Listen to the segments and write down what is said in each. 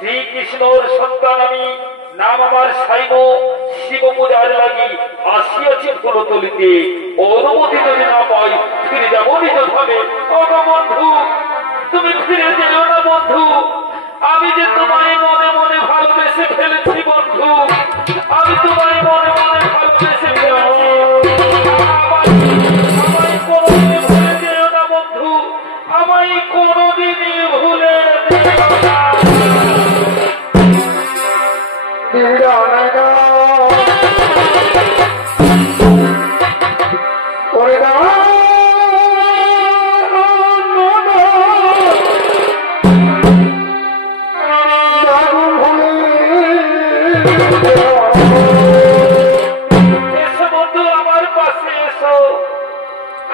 শ্রীকৃষ্ণর সন্তান আমি, নাম আমার সাইব, শিব পূজার লাগি আসিয়াছি ফুলতলিতে। অনুমতি যদি না পাই ফিরে যাবো নিজ ভাবে। বন্ধু, তুমি ফিরে যেও না বন্ধু, আমি যে তোমায় মনে মনে ভালোবেসে ফেলেছি বন্ধু, আমি তোমায় মনে মনে ভালোবেসে ফেলেছি। আমায় কোনোদিন ভুলে যেও না বন্ধু, আমায় কোনোদিনই ভুলে যেও না।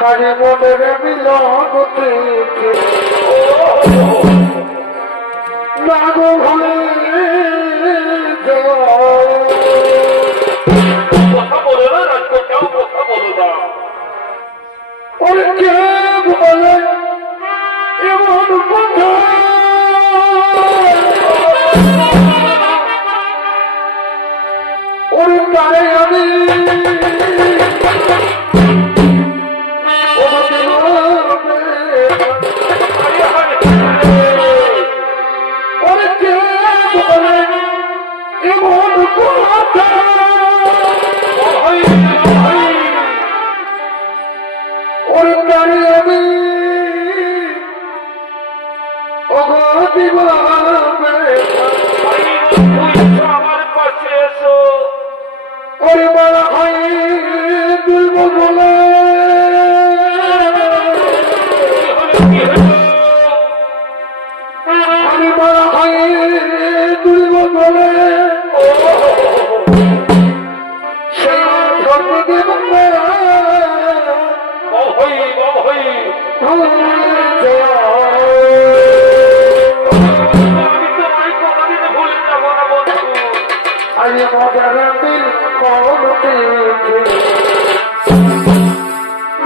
হরে মনের মিলতে নাগো ভুলে কথা বলো না রাজকন্যাও, কথা বলো না। ওরে কে বলে এমন কথা, ওরে তারে আমি আমার পাশে এসো। ওরে বলা হয় দুলব বলে আমি বলা হয় দুলব বলে সেই ধর্মে দেব আরে মজার দিল করতে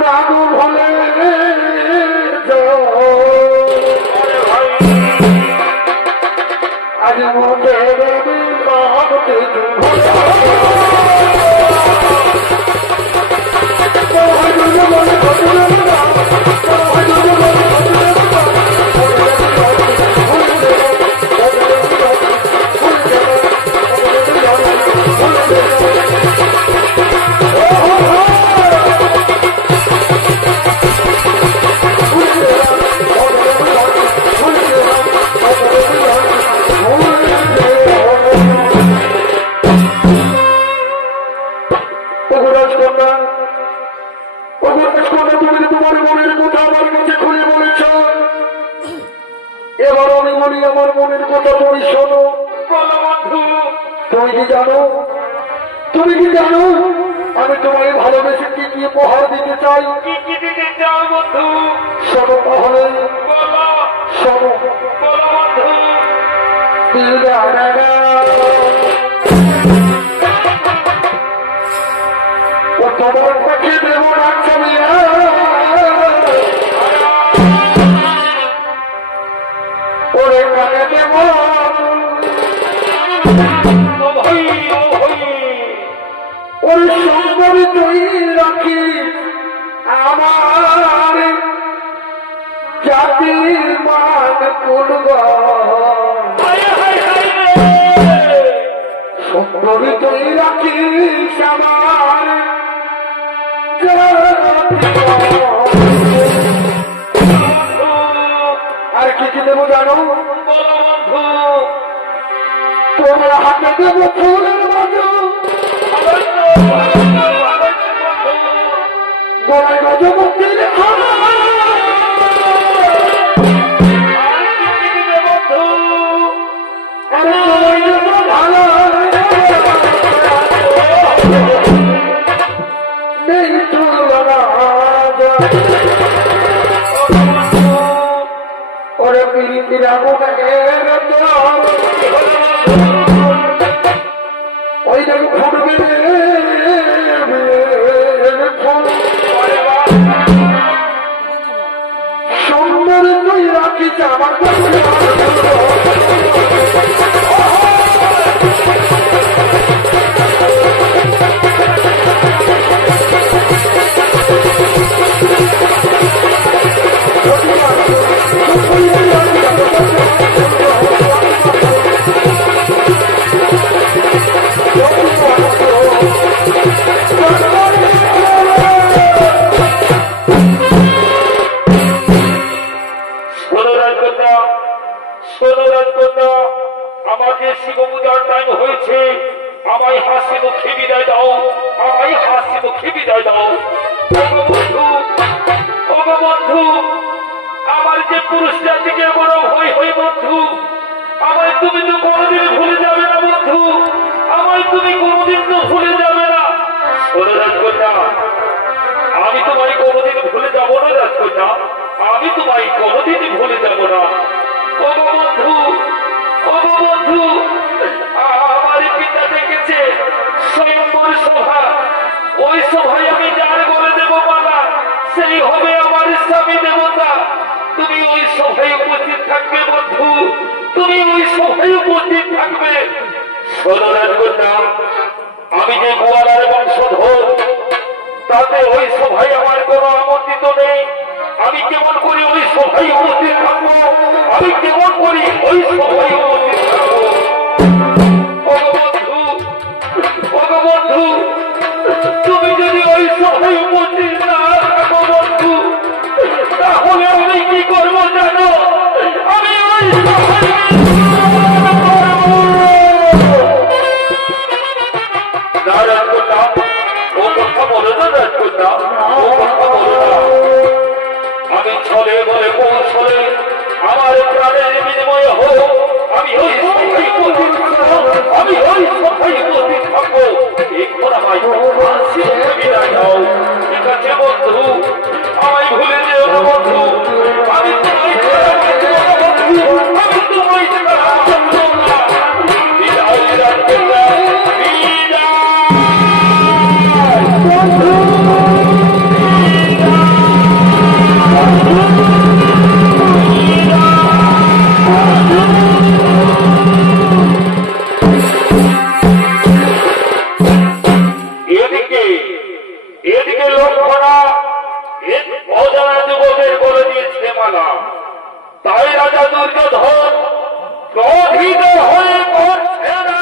নাগু ভুলে আরে মজার দিল করতে এবার আমি বলি আমার মনের কথা তুমি শোনো। তুমি কি জানো, তুমি কি জানো আমি তোমায় ভালোবেসে কি কি উপহার দিতে চাই? কি কি দিতে চাও বন্ধু? শোনো তাহলে, শোনো বন্ধু। ও তোমার পাখি দেব রাখা ওরে কানে দেব ওরে সুন্দর তুই রাখি আমার জাতির মান করব সুন্দর তুই রাখিস আমার আর কি কি দেবো জানো? বলো বন্ধু। তোমার হাতে দেবো ফুলের মতো, গলায় গজপতির হার, আর তোমার জন্য ভালো নেই তুলনা। ওরে পিড়িতির আগুনের ওই দেখো ফুটবে সুন্দর তুই রাখিস আমার আমাকে শিব পূজার টাইম হয়েছে, আমায় হাসি মুখে বিদায় দাও, আমায় হাসি মুখে বিদায় দাও। বন্ধু, বন্ধু, আমার যে পুরুষ জাতিকে বড় ভয় হই বন্ধু, আমায় তুমি তো কোনোদিন ভুলে যাবে না বন্ধু, আমায় তুমি কোনোদিন তো ভুলে যাবে না। শোনো রাজকন্যা, আমি তোমায় কোনোদিন ভুলে যাবো না রাজকন্যা, আমি তোমায় কোনোদিন ভুলে যাবো না। বন্ধু, বন্ধু, আমার পিতা দেখেছে স্বয়ম্বর সভা, ওই সভায় আমি যার বলে দেবো মালা, সেই হবে আমার স্বামী দেবতা। তুমি ওই সভায় উপস্থিত থাকবে বন্ধু, তুমি ওই সভায় উপস্থিত থাকবে। শোনো রাজকন্যা, আমি যে গোয়ালার বংশধর, তাতে ওই সভায় আমার কোনো আমন্ত্রিত নেই। আমি কেমন করি ওই সভায় উপস্থিত থাকবো, আমি কেমন করি ওই সভায় উপস্থিত থাকবো। বন্ধু, তুমি যদি ওই সভায় উপস্থিত না থাকো বন্ধু, তাহলে আমি কি করবো জানো? আমি ওই রাজকন্যা, ও কথা বলো না রাজকন্যা, ও কথা বলো না। আমি ছলে বলে কৌশলে আমার প্রাণের বিনিময় হোক, আমি ওই সভায় উপস্থিত থাকবো, আমি ওই সভায় উপস্থিত থাকবো। এখন আমায় হাসি মুখে বিদায় দাও। ঠিক আছে বন্ধু, আমায় ভুলে যেও না বন্ধু, আমি তোমায় ছাড়া বাঁচবো না বন্ধু, আমি তোমায় ছাড়া বাঁচবো না। বিদায় রাজকন্যা, বিদায়। এদিকে লক্ষ্মণা অজানা যুবকের বলে দিয়েছে মালা, তাই রাজা দুর্যোধন ক্রোধিত হয়ে পড়ছে না।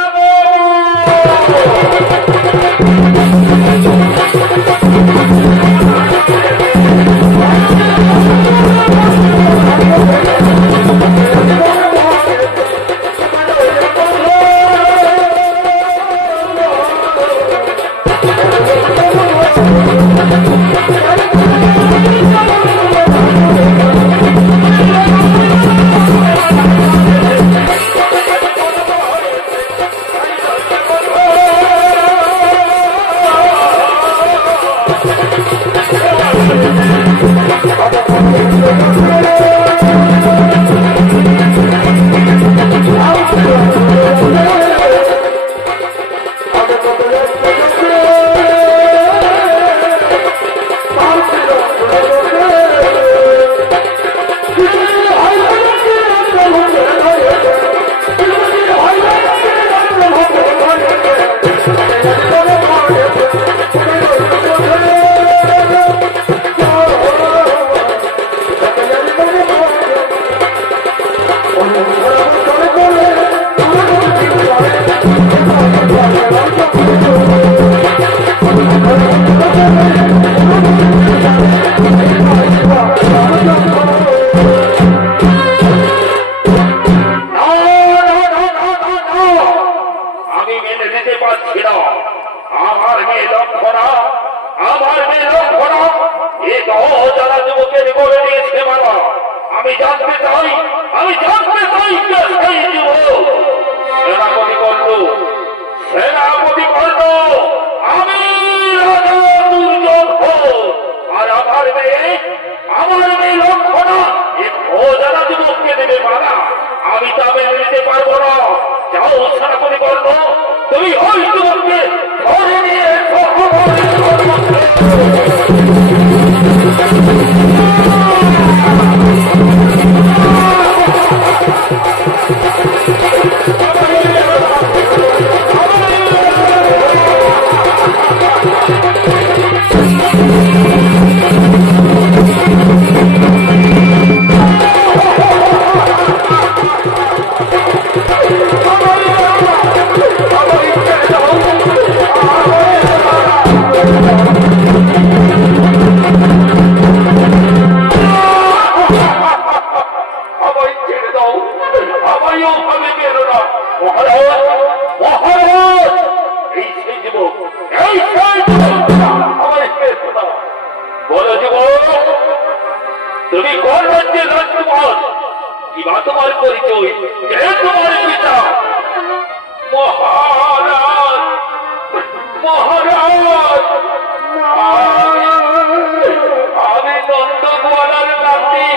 জানতে চাই কে সেই যুবক। সেনাপতি কর্ণ, সেনাপতি কর্ণ, আমি রাজা দুর্যোধন। আর আমার মেয়ে লক্ষণা এই অজানা যুবককে দেবে মানা। আমি তা মেনে নিতে পারবো না। যাও সেনাপতি কর্ণ, তুমি ওই যুবককে ধরে নিয়ে এসো আমার মধ্যে। তুমি কোন রাজ্যের রাজকুমার? কিবা তোমার পরিচয়? কে তোমার পিতা? মহারাজ, মহারাজ, আমি নন্দগোয়ালার নাতি,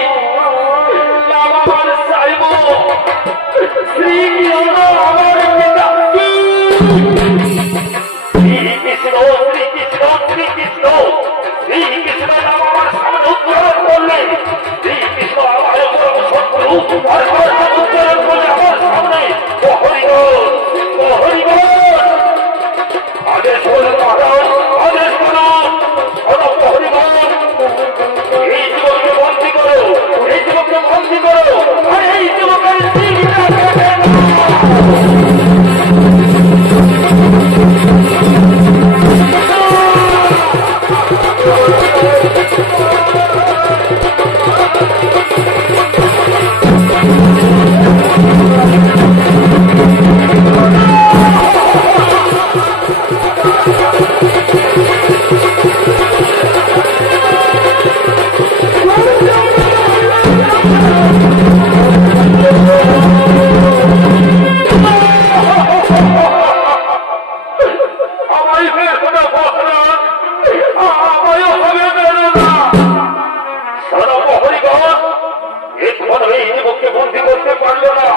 নাম আমার সাইব। শ্রীকৃষ্ণ আমার পিতা। শ্রীকৃষ্ণ, শ্রীকৃষ্ণ, শ্রীকৃষ্ণ, শ্রীকৃষ্ণ নাম আমার সামনে উচ্চারণ করলেন। শ্রীকৃষ্ণ আমার পরম শত্রু, আর উচ্চারণ করলে আমার সামনে আদেশ করুন মহারাজ, আদেশ করুন। হরিবল, এই যুবককে বন্দী করো, এই যুবককে বন্দী করো, আর এই যুবকের বন্দী করতে পারলো না।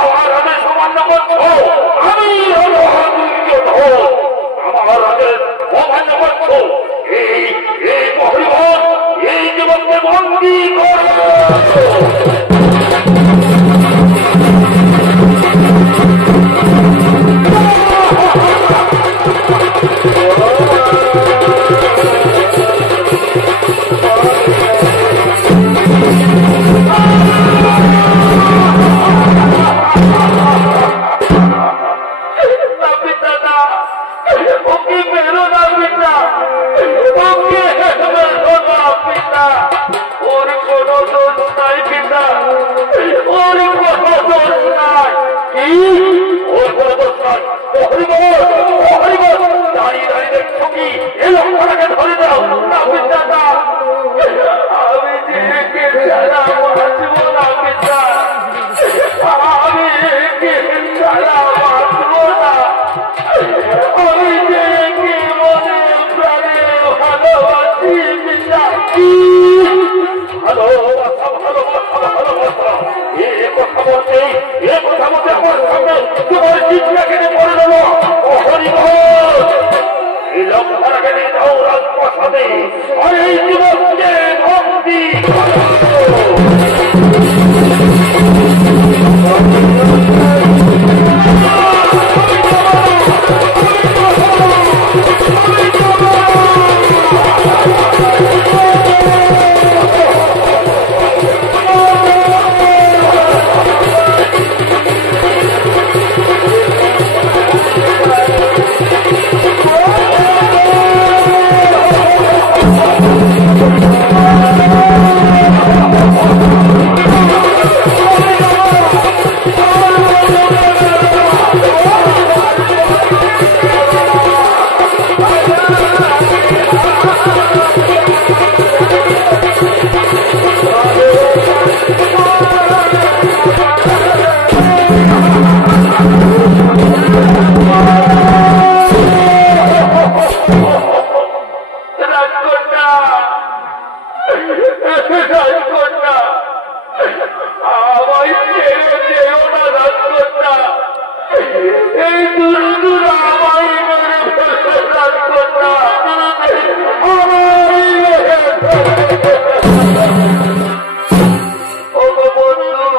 আমার আদেশ অমান্য করছো, আমি আমার আদেশ অমান্য করছো। এই হরিবল, এই যুবককে বন্দী করো। ওর কোনো দোষ নাই পিতা। আমায় ছেড়ে যেও না রাজকন্যা, এই দুষ্টুরা আমায় মেরে ফেলবে রাজকন্যা, আমায় মেরে ফেলবে। ওগো বন্ধু,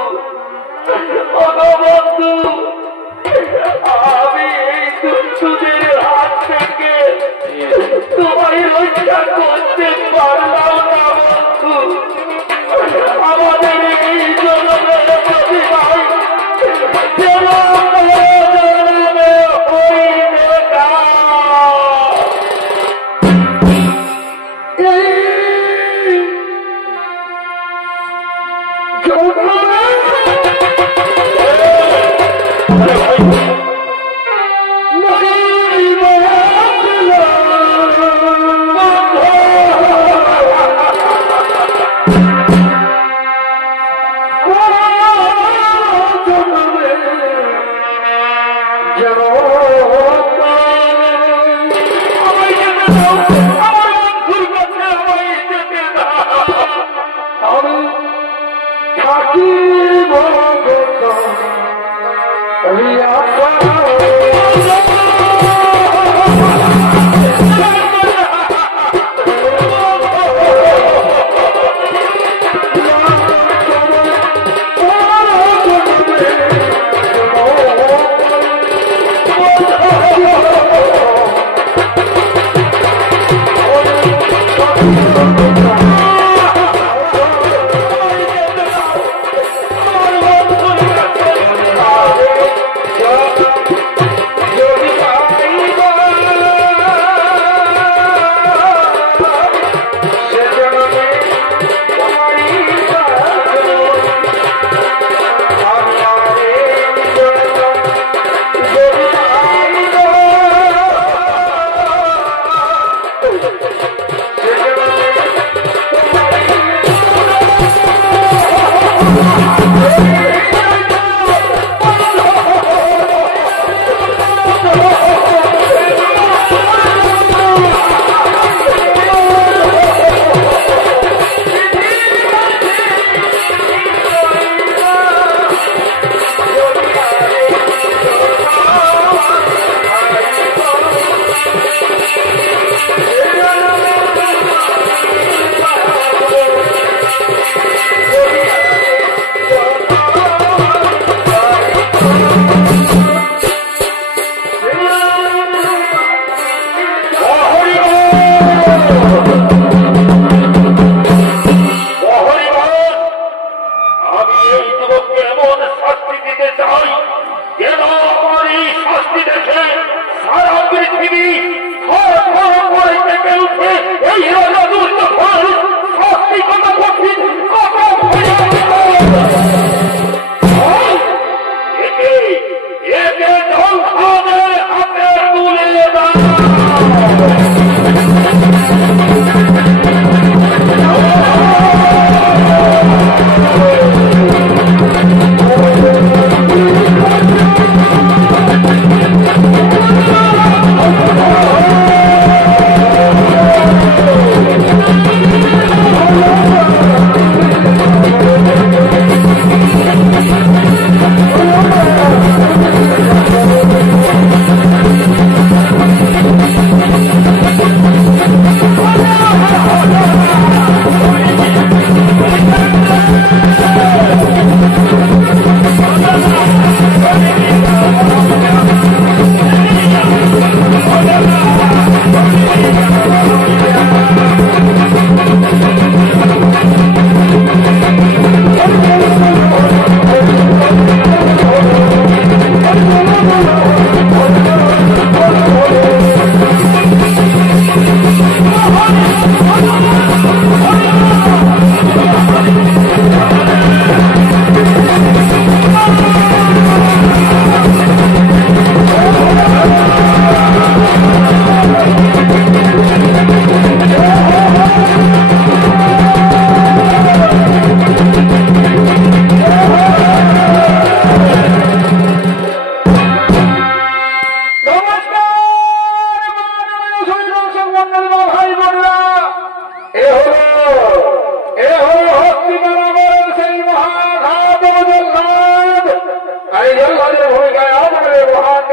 ওগো বন্ধু, আমি এই দুষ্টুদের হাত থেকে তোমায় রক্ষা করতে পারলাম না বন্ধু। আমাদের এই জন্মের প্রতিভায় যেন জন্মে হইবে না।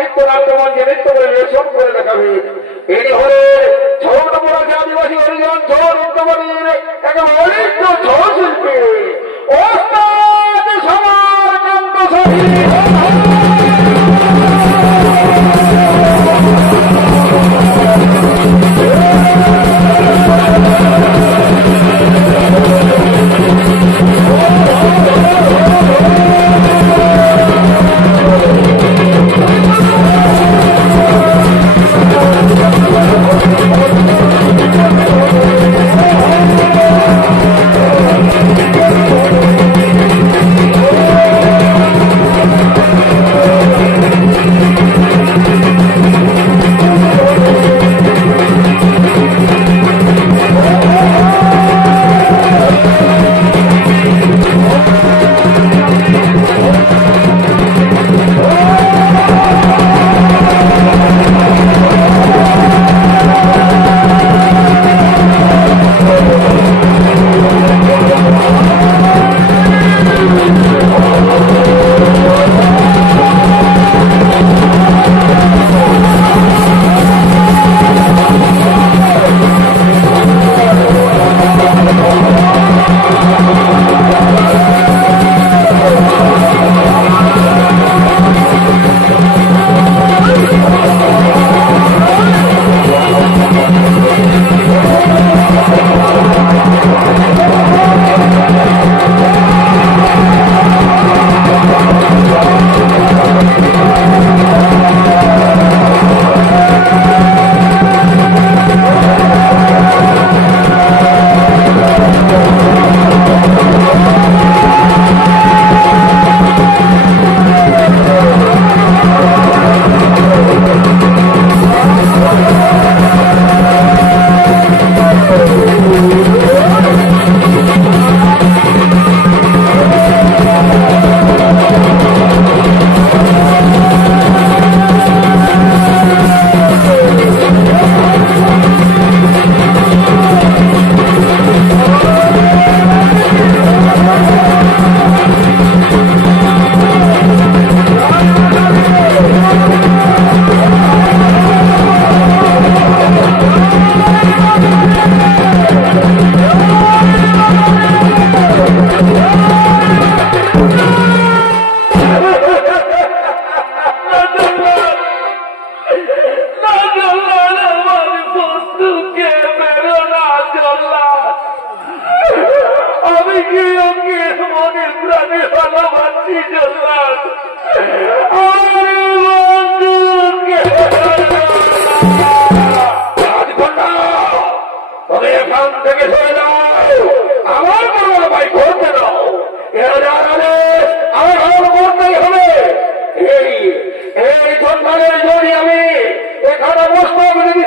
নৃত্য নাট্যমঞ্চে নৃত্য পরিবেশন করে দেখাবে। এটি হলে ছৌনপুরাকে আদিবাসী হরিজন ছৌ নৃত্যমণির এক বলিষ্ঠ ছৌ শিল্পী ওস্তাদ সমারকান্ত শহীদ।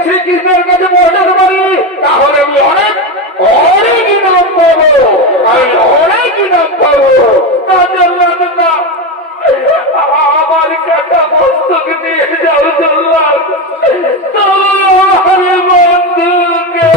শ্রীকৃষ্ণের কাছে পৌঁছাতে পারি তাহলে আমি অনেক অনেক ইনাম পাবো, আমি অনেক ইনাম পাবো। তার জন্য আমার কাটা মস্তক নিয়ে যাও জল্লাদ, তোমার বন্ধুকে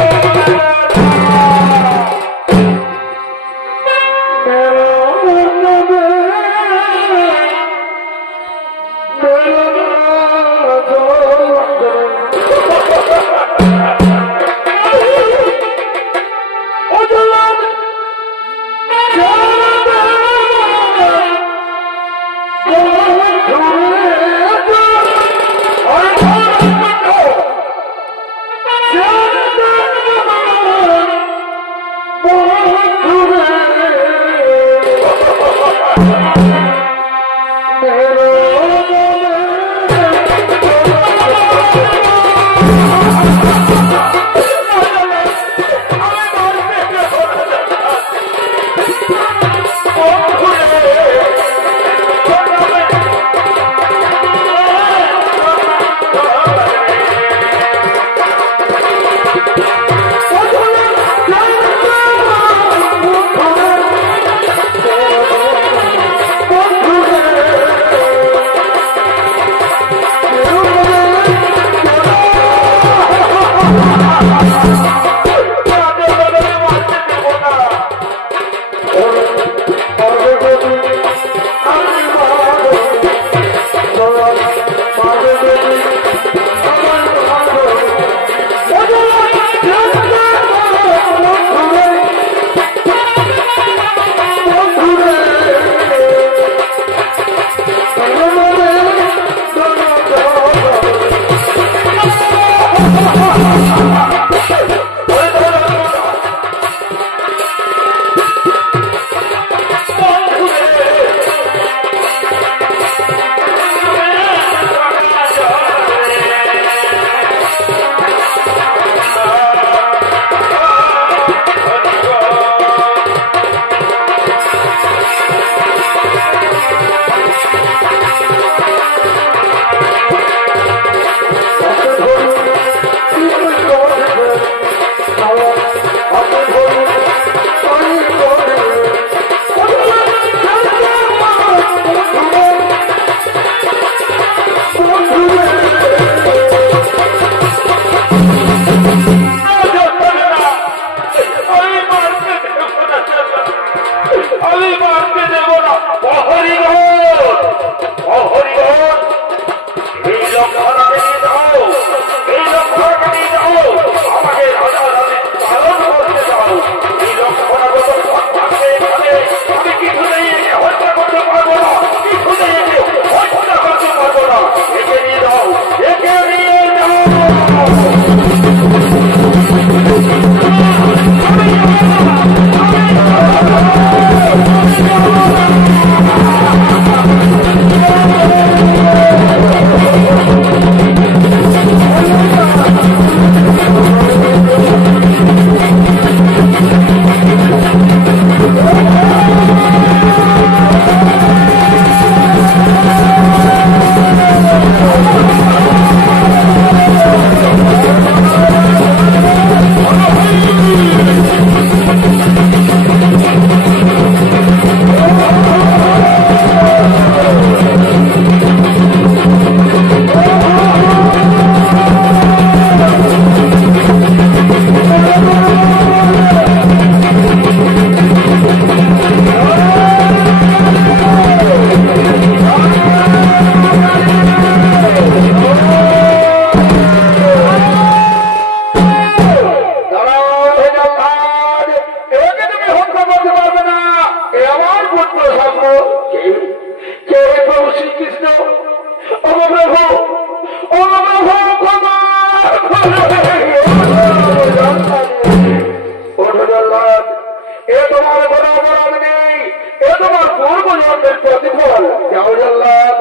প্রতিফল। যাও জল্লাদ,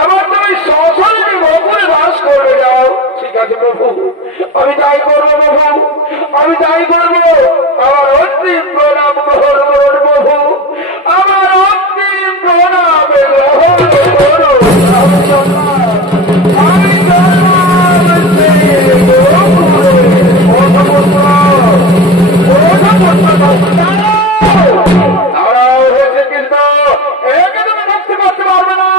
এবার তুমি সশরীরে বকুলে বাস করবে, যাও। ঠিক আছে প্রভু, আমি তাই করবো প্রভু, আমি তাই করবো। আমার অন্তিম প্রণাম গ্রহণ করুন প্রভু, আমার অন্তিম প্রণাম গ্রহণ করুন। আমি দাঁড়াও হয়েছে কৃষ্ণ, একে তুমি মুক্তি করতে পারবে না,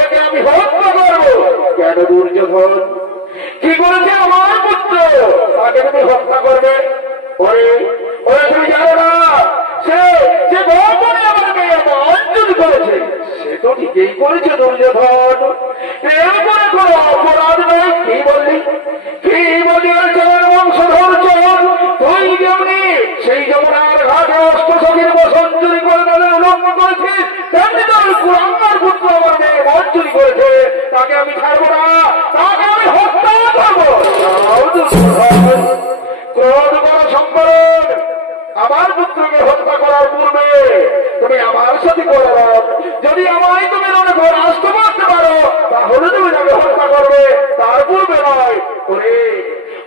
একে আমি হত্যা করবো। কেন দুর্যোধন কি করেছে আমার পুত্র, তাকে তুমি হত্যা করবে? ওরে ওরে, তুমি জানো না সে যে গোপনে আমাকে অঞ্জলি করেছে, সে তো ঠিকই করেছে দুর্যোধন, এর উপরে কোনো অপরাধ নেই। কি বললি, কি বলি? বংশধর চল, তুই যেমনি সেই যমুনার ঘাটে অষ্টসখীর বসন চুরি করে তাদের উলঙ্গ করেছিস, তেমনি তোর কুরাঙ্গার পুত্র আমার মেয়ে বন চুরি করেছে, তাকে আমি ছাড়বো না, তাকে আমি হত্যা করবো। ক্রোধ করা সম্বরণ, আমার পুত্রকে হত্যা করার পূর্বে তুমি আমার সাথে করো। যদি আমায় তুমি মনে করো রাষ্ট্র করতে পারো, তাহলে তুমি তাকে হত্যা করবে, তার পূর্বে নয়। ওরে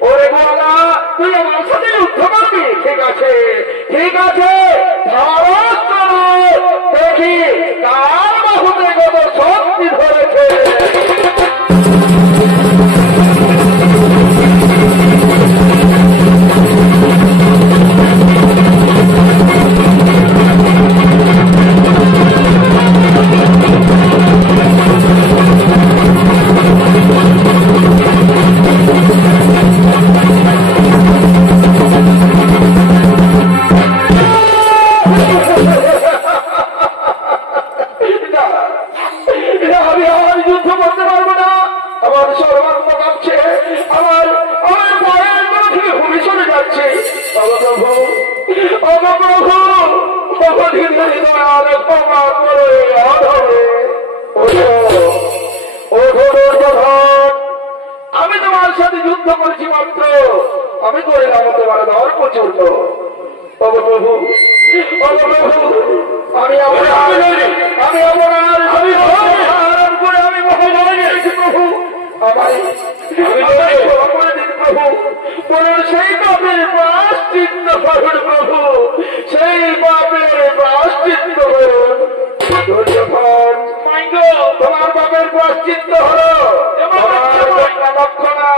ওরে গোয়ালা, তুই আমার সাথে যুদ্ধ করবি? ঠিক আছে ঠিক আছে, দেখি কার বাহুতে কত শক্তি ধরেছে। আমি তোমার সাথে যুদ্ধ করেছি মাত্র, আমি করিলাম তোমার দর প্রচন্ড। প্রভু আমি প্রভু আমার সেই পাপের প্রায়শ্চিত্ত করুন প্রভু, সেই পাপের প্রায়শ্চিত্ত করুন। তোমার পাপের প্রায়শ্চিত্ত হলো লক্ষণা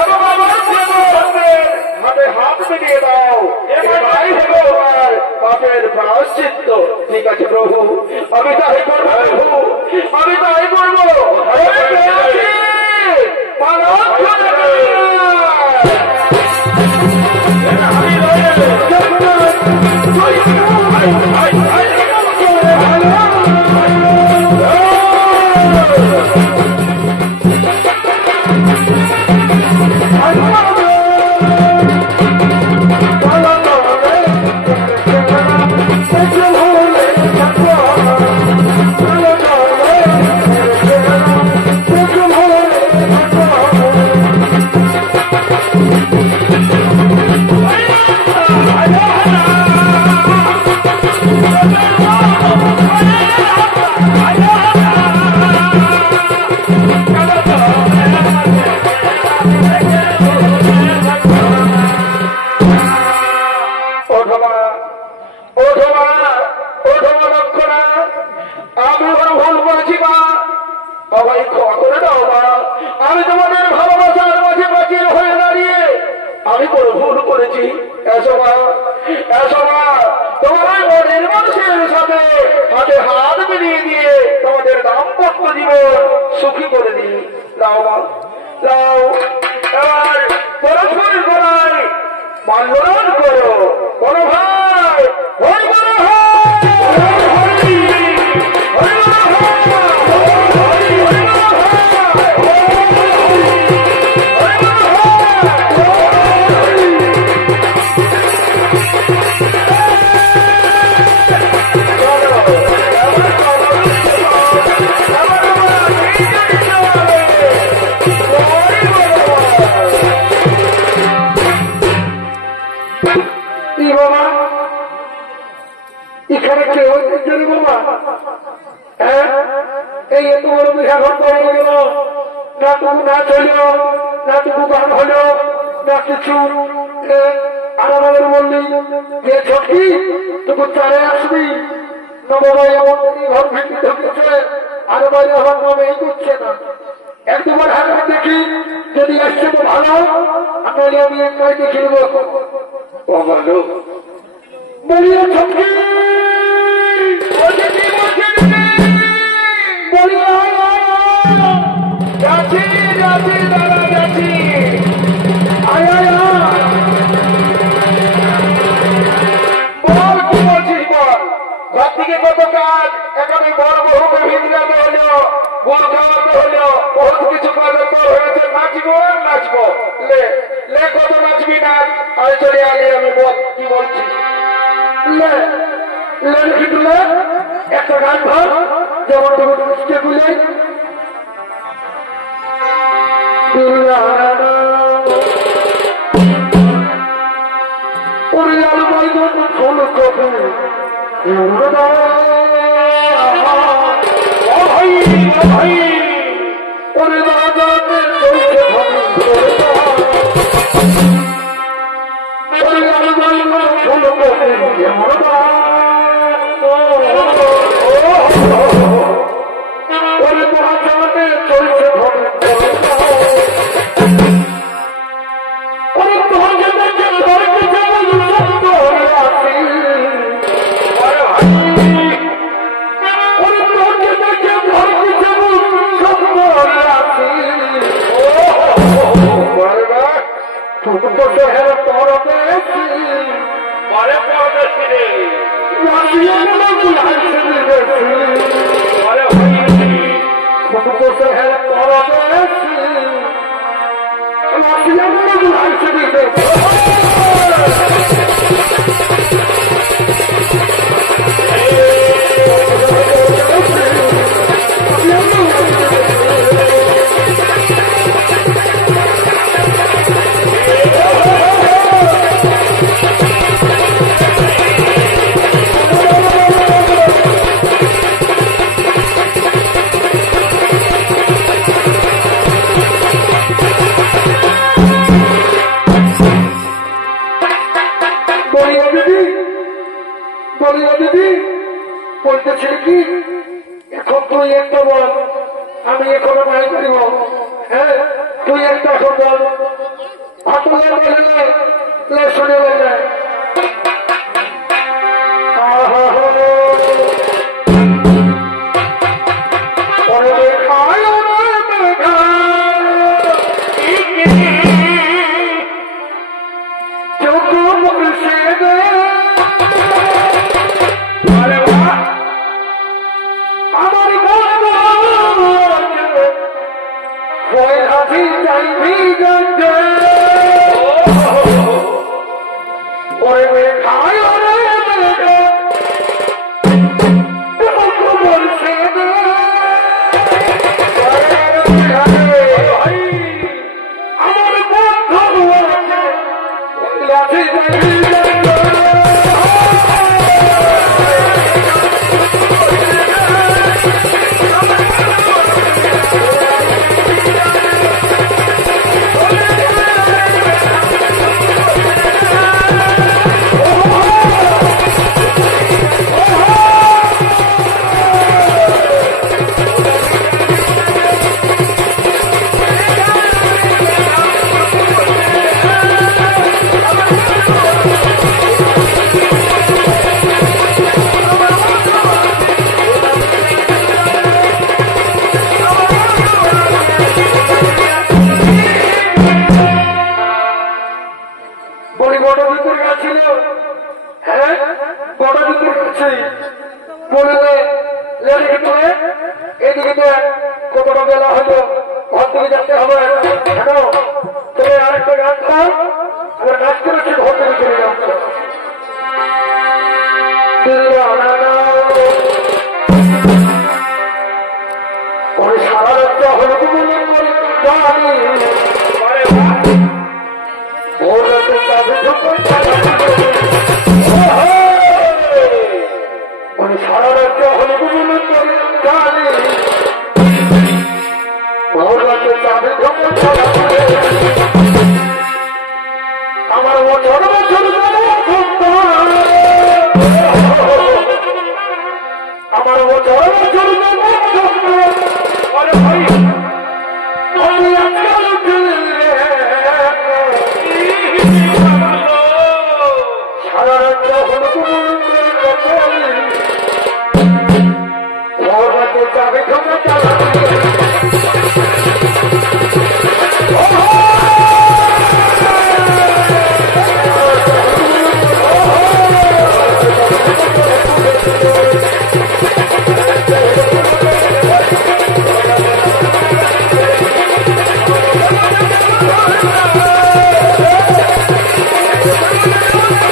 এবং আমার হাতে হাত মিলিয়ে দাও, এটাই হলো আমার পাপের প্রায়শ্চিত্ত। ঠিক আছে প্রভু, আমি তাই করবো প্রভু, আমি তাই করবো। আমি তোমাদের ভালোবাসার মাঝে বাঁচিয়ে হয়ে দাঁড়িয়ে আমি বড় ভুল করেছি। এসো মা, এসো মা, তোমার মনের মানুষের সাথে হাতে হাত মিলিয়ে দিয়ে তোমাদের দাম্পত্য জীবন সুখী করে দিই। লাও মা, লাও। এবার পরস্পরের গলায় মাল্যদান করো। বড় ভাই, ওই বড় ভাই, এই এত বড় বিঘা ঘর পড়ে গেল, না টুকু নাচ হইল, না টুকু গান হইল, না কিছু। আর আমাদের বললি যে ছটকি টুকু চারে আসবি না বাবা, এমন ঘর ভেঙে ঢুকেছে, আর বাইরে আমার নামে এই করছে না। এক দুবার হাত দেখি, যদি আসছে তো ভালো, আমি আমি একাই দেখে নেবো। বলিয়া ছটকি বলিয়া যাচ্ছি যাচ্ছি দাদা যাচ্ছি, আয় আয় বল, কি বলছিস বল। ঘর থেকে কত কাজ, এখানে বড় বহুকে ভিতরাতে হলো, গুড় খাওয়াতে হলো, বহুত কিছু কাজের পর হয়েছে। নাচবো নাচবো, লে লে কত নাচবি না, আয় চলে আগে আমি বল কি বলছিস। লে লে কিন্তু একটা গান ভাব, যেমন মিষ্টি গুলে ওরিয়াল বাইগন ফুল কপি ভাই ওরে দাদা ওরিয়াল বাইগন ফুল কপি ওরে দাদা চলছে বলতেছিল কি, এখন তুই একটা বল, আমি এখনো নাই করিব। হ্যাঁ তুই একটা এখন বল, আপনার বলে শুনে বলে কতটা বেলা হলো, ঘর থেকে যেতে হবে। কেন তুমি আরেকটা গান খাও, আমরা নাচ করেছি, ঘর থেকে চলে যাচ্ছ। সারা রাতটা হলো মনে করে জানি সারা রাতটা হলো মনে করে জানি Thank you.